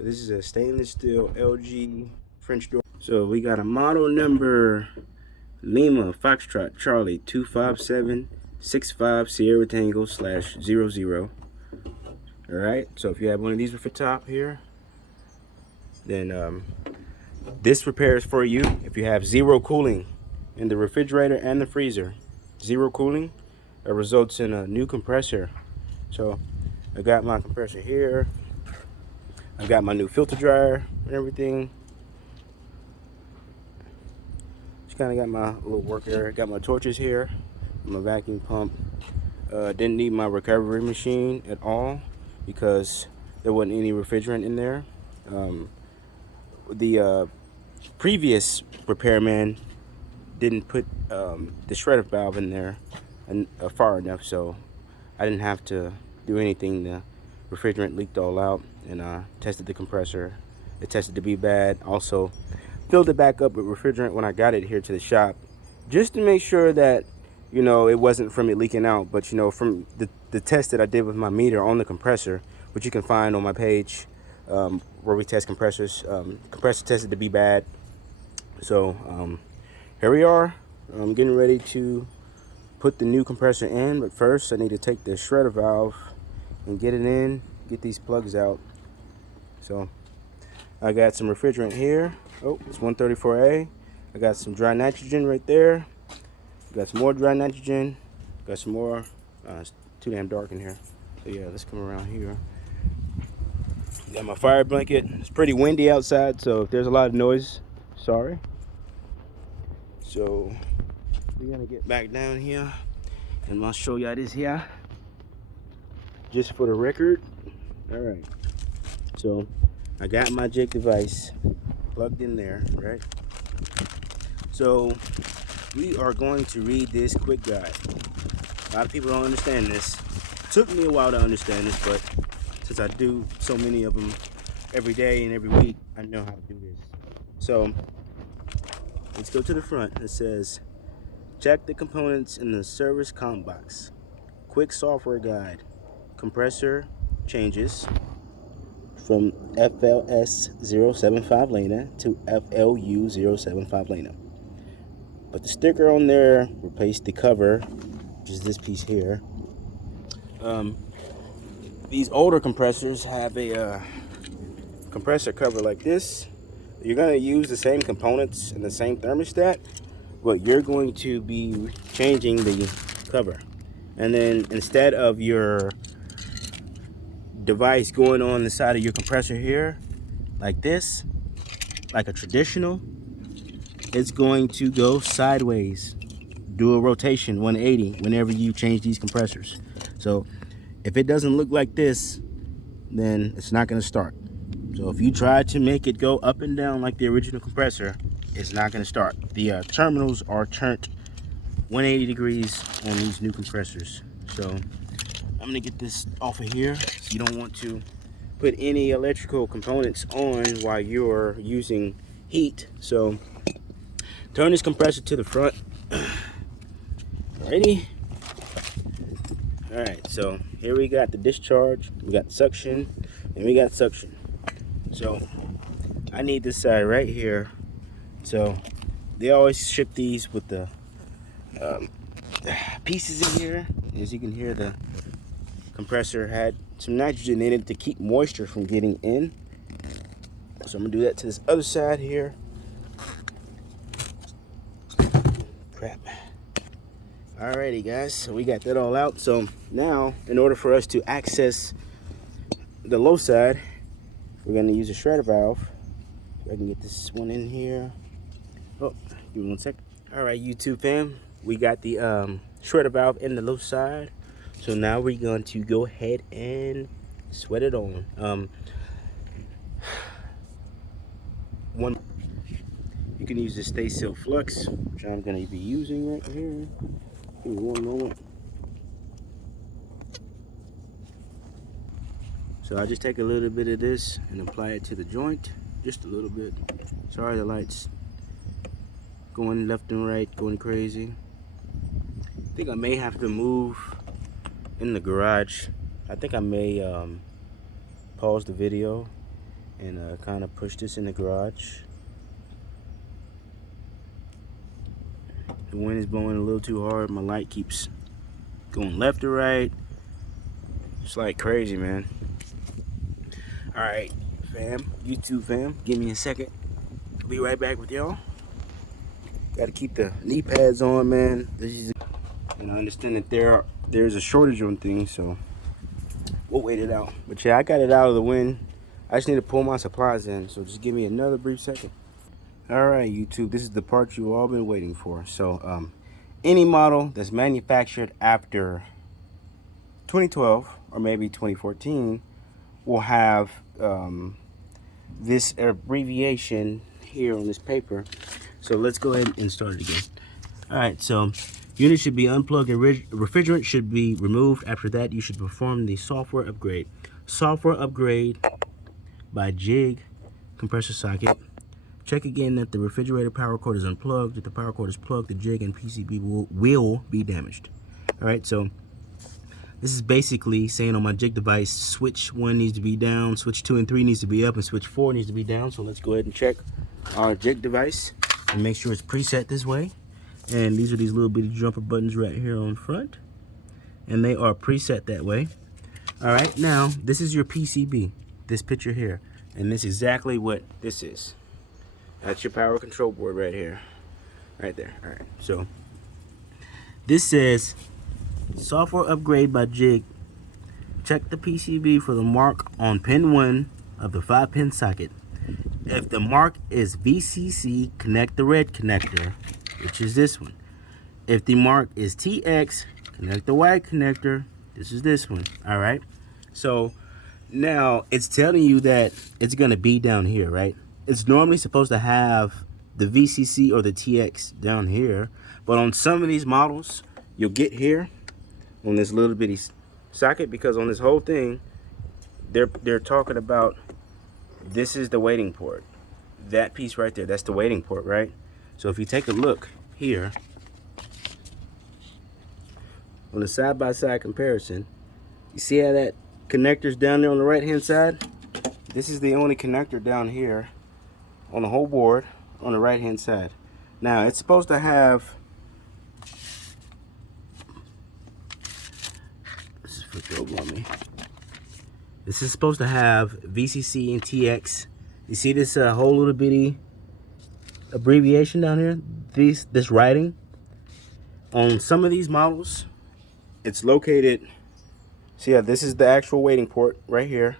This is a stainless steel LG French door. So we got a model number Lima Foxtrot Charlie 25765 Sierra Tango /00. All right. So if you have one of these with the top here, then this repair is for you. If you have zero cooling in the refrigerator and the freezer, zero cooling, it results in a new compressor. So I got my compressor here. I got my new filter dryer and everything. Just kind of got my little work area. Got my torches here, my vacuum pump. Didn't need my recovery machine at all because there wasn't any refrigerant in there. The previous repairman didn't put the shredder valve in there far enough, so I didn't have to do anything. The refrigerant leaked all out, and tested the compressor. It tested to be bad. Also filled it back up with refrigerant when I got it here to the shop, just to make sure that it wasn't from it leaking out, but from the test that I did with my meter on the compressor, which you can find on my page, where we test compressors. Compressor tested to be bad. So here we are. I'm getting ready to put the new compressor in, but first I need to take the shredder valve and get it in, get these plugs out. So I got some refrigerant here. Oh, it's 134A. I got some dry nitrogen right there. Got some more dry nitrogen. Got some more. It's too damn dark in here. So yeah, let's come around here. Got my fire blanket. It's pretty windy outside, so if there's a lot of noise, sorry. So we're gonna get back down here and I'll show y'all this here, just for the record. All right. So I got my jig device plugged in there, right? So we are going to read this quick guide. A lot of people don't understand this. It took me a while to understand this, but since I do so many of them every day and every week, I know how to do this. So let's go to the front. It says, check the components in the service comp box. Quick software guide. Compressor changes from FLS 075 Lena to FLU 075 Lena. But the sticker on there replaced the cover, which is this piece here. These older compressors have a compressor cover like this. You're going to use the same components and the same thermostat, but you're going to be changing the cover. And then instead of your device going on the side of your compressor here, like this, like a traditional, it's going to go sideways. Do a rotation 180 whenever you change these compressors. So if it doesn't look like this, then it's not going to start. So if you try to make it go up and down like the original compressor, it's not going to start. The terminals are turned 180 degrees on these new compressors. So I'm going to get this off of here. You don't want to put any electrical components on while you're using heat. So turn this compressor to the front. Ready? All right, so here we got the discharge, we got suction, and we got suction. So I need this side right here. So they always ship these with the pieces in here. As you can hear, the compressor had some nitrogen in it to keep moisture from getting in. So I'm gonna do that to this other side here. Crap. Alrighty guys, so we got that all out. So now, in order for us to access the low side, we're gonna use a shredder valve. So I can get this one in here. Oh, give me 1 second. Alright, YouTube fam, we got the shredder valve in the low side. So now we're going to go ahead and sweat it on. You can use the Stay Seal Flux, which I'm gonna be using right here. Give me 1 moment. So I just take a little bit of this and apply it to the joint, just a little bit. Sorry, the light's going left and right, going crazy. I think I may have to move in the garage. I think I may pause the video and kind of push this in the garage. The wind is blowing a little too hard. My light keeps going left to right. It's like crazy, man. All right, fam, YouTube fam, give me a second. I'll be right back with y'all. Got to keep the knee pads on, man. And I understand that there's a shortage on things, so we'll wait it out. But yeah, I got it out of the wind. I just need to pull my supplies in, so just give me another brief second. All right, YouTube, this is the part you've all been waiting for. So any model that's manufactured after 2012 or maybe 2014 will have this abbreviation here on this paper. So let's go ahead and start it again. All right, so unit should be unplugged and refrigerant should be removed. After that, you should perform the software upgrade. Software upgrade by jig compressor socket. Check again that the refrigerator power cord is unplugged. If the power cord is plugged, the jig and PCB will be damaged. All right, so this is basically saying on my jig device, switch 1 needs to be down, switch 2 and 3 needs to be up, and switch 4 needs to be down. So let's go ahead and check our jig device and make sure it's preset this way. And these are these little bitty jumper buttons right here on front, and they are preset that way. All right, now this is your PCB, this picture here, and this is exactly what this is. That's your power control board right here, right there. All right, so this says software upgrade by jig. Check the PCB for the mark on pin 1 of the 5-pin socket. If the mark is VCC, connect the red connector, which is this one. If the mark is TX, connect the white connector. This is this one. All right, so now it's telling you that it's going to be down here, right? It's normally supposed to have the VCC or the TX down here, but on some of these models you'll get here on this little bitty socket, because on this whole thing they're talking about this is the waiting port. That piece right there, that's the waiting port, right? So if you take a look here on the side-by-side comparison, you see how that connector's down there on the right hand side? This is the only connector down here on the whole board on the right hand side. Now it's supposed to have, this is flipped over on me. This is supposed to have VCC and TX. You see this whole little bitty abbreviation down here? This writing on some of these models, it's located. See how this is the actual waiting port right here.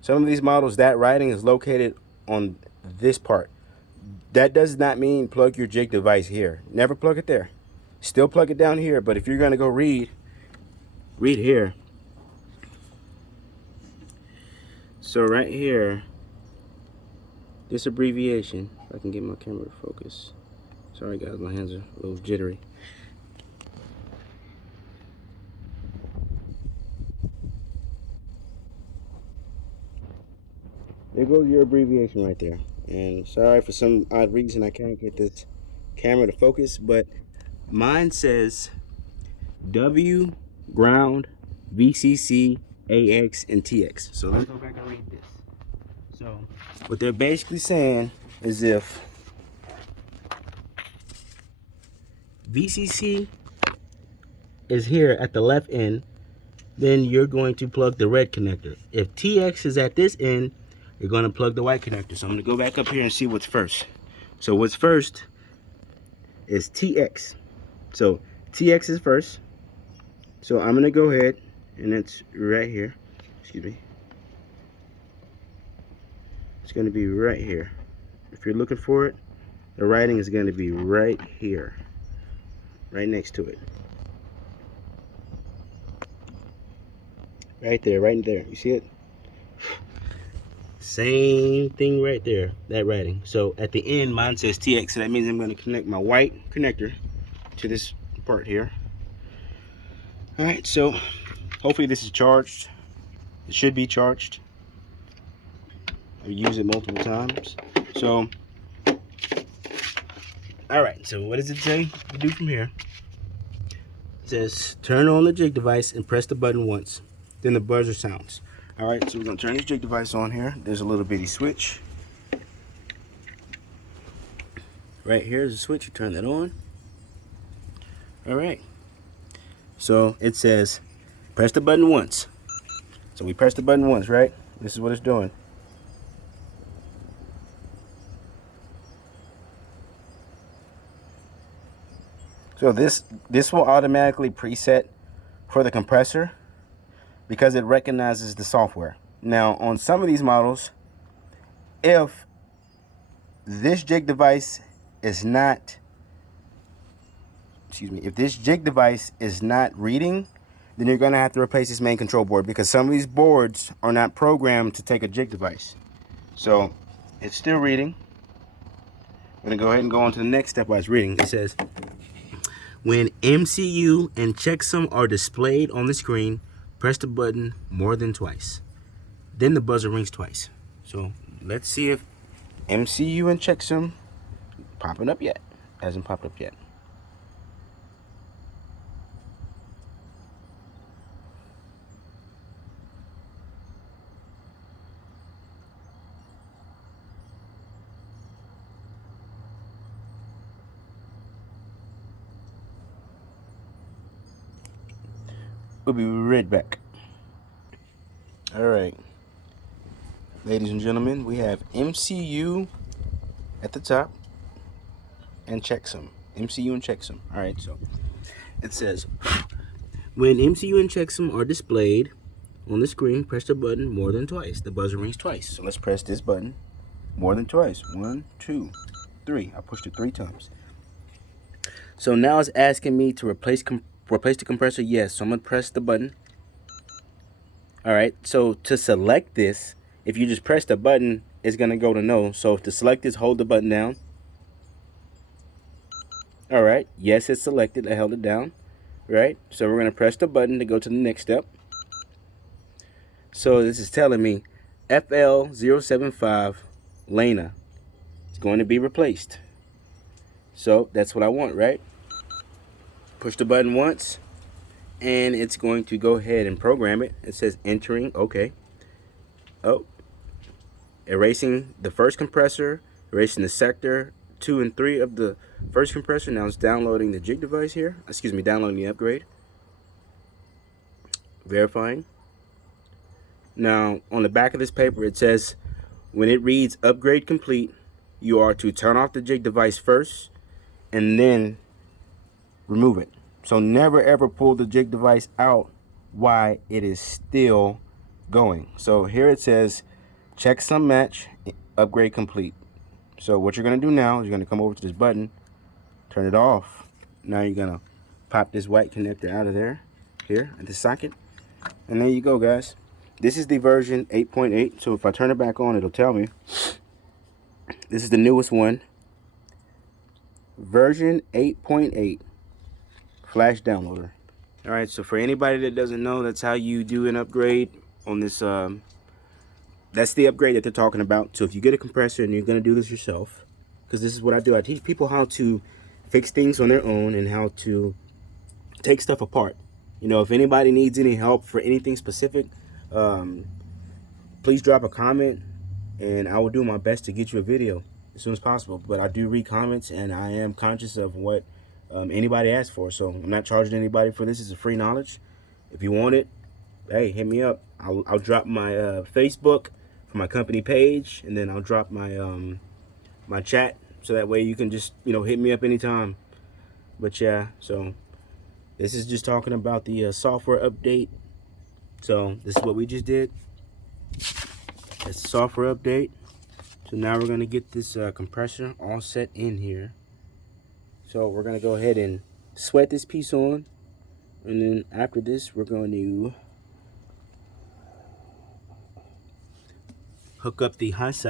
Some of these models, that writing is located on this part. That does not mean plug your jig device here. Never plug it there. Still plug it down here. But if you're going to go read here. So right here, this abbreviation, if I can get my camera to focus. Sorry guys, my hands are a little jittery. There goes your abbreviation right there. And sorry, for some odd reason I can't get this camera to focus, but mine says W, ground, VCC, AX, and TX. So let's go back and read this. So what they're basically saying is if VCC is here at the left end, then you're going to plug the red connector. If TX is at this end, you're going to plug the white connector. So I'm going to go back up here and see what's first. So what's first is TX. So TX is first. So I'm going to go ahead, and it's right here. Excuse me. It's going to be right here. If you're looking for it, the writing is going to be right here, right next to it. Right there, right there. You see it? Same thing right there, that writing. So at the end, mine says TX, so that means I'm going to connect my white connector to this part here. All right, so hopefully this is charged. It should be charged. I've used it multiple times. So, all right, so what does it say to do from here? It says turn on the jig device and press the button once. Then the buzzer sounds. Alright, so we're going to turn this jig device on here. There's a little bitty switch. Right here is a switch, you turn that on. Alright, so it says press the button once. So we press the button once, right? This is what it's doing. So this will automatically preset for the compressor because it recognizes the software. Now on some of these models, if this jig device is not, if this jig device is not reading, then you're going to have to replace this main control board because some of these boards are not programmed to take a jig device. So it's still reading. I'm going to go ahead and go on to the next step while it's reading. It says, when MCU and checksum are displayed on the screen, press the button more than twice. Then the buzzer rings twice. So let's see if MCU and checksum popping up yet. Hasn't popped up yet. We'll be right back. All right, ladies and gentlemen, we have MCU at the top and checksum. MCU and checksum. All right, so it says, when MCU and checksum are displayed on the screen, press the button more than twice. The buzzer rings twice. So let's press this button more than twice. 1, 2, 3. I pushed it 3 times. So now it's asking me to replace the compressor. Yes, so I'm gonna press the button. All right, so to select this, if you just press the button, it's gonna go to no. So to select this, hold the button down. All right, yes, it's selected. I held it down. Right, so we're gonna press the button to go to the next step. So this is telling me FL075 Lena is going to be replaced. So that's what I want, right? Push the button once, and it's going to go ahead and program it. It says entering, okay. Oh, erasing the first compressor, erasing the sector 2 and 3 of the first compressor. Now it's downloading the jig device here. Excuse me, downloading the upgrade. Verifying. Now on the back of this paper it says, when it reads upgrade complete, you are to turn off the jig device first and then remove it. So never ever pull the jig device out while it is still going. So here it says checksum match, upgrade complete. So what you're going to do now is you're going to come over to this button, turn it off. Now you're going to pop this white connector out of there, here at the socket. And there you go, guys. This is the version 8.8. So if I turn it back on, it'll tell me. This is the newest one. Version 8.8 flash downloader. All right, so for anybody that doesn't know, that's how you do an upgrade on this. That's the upgrade that they're talking about. So if you get a compressor and you're going to do this yourself, because this is what I do. I teach people how to fix things on their own and how to take stuff apart. You know, if anybody needs any help for anything specific, please drop a comment and I will do my best to get you a video as soon as possible. But I do read comments and I am conscious of what anybody asks for. So I'm not charging anybody for this. It's a free knowledge. If you want it, hey, hit me up. I'll drop my Facebook for my company page, and then I'll drop my my chat, so that way you can just, you know, hit me up anytime. But yeah, so this is just talking about the software update. So this is what we just did. It's a software update. So now we're gonna get this compressor all set in here. So we're gonna go ahead and sweat this piece on, and then after this we're going to hook up the high side.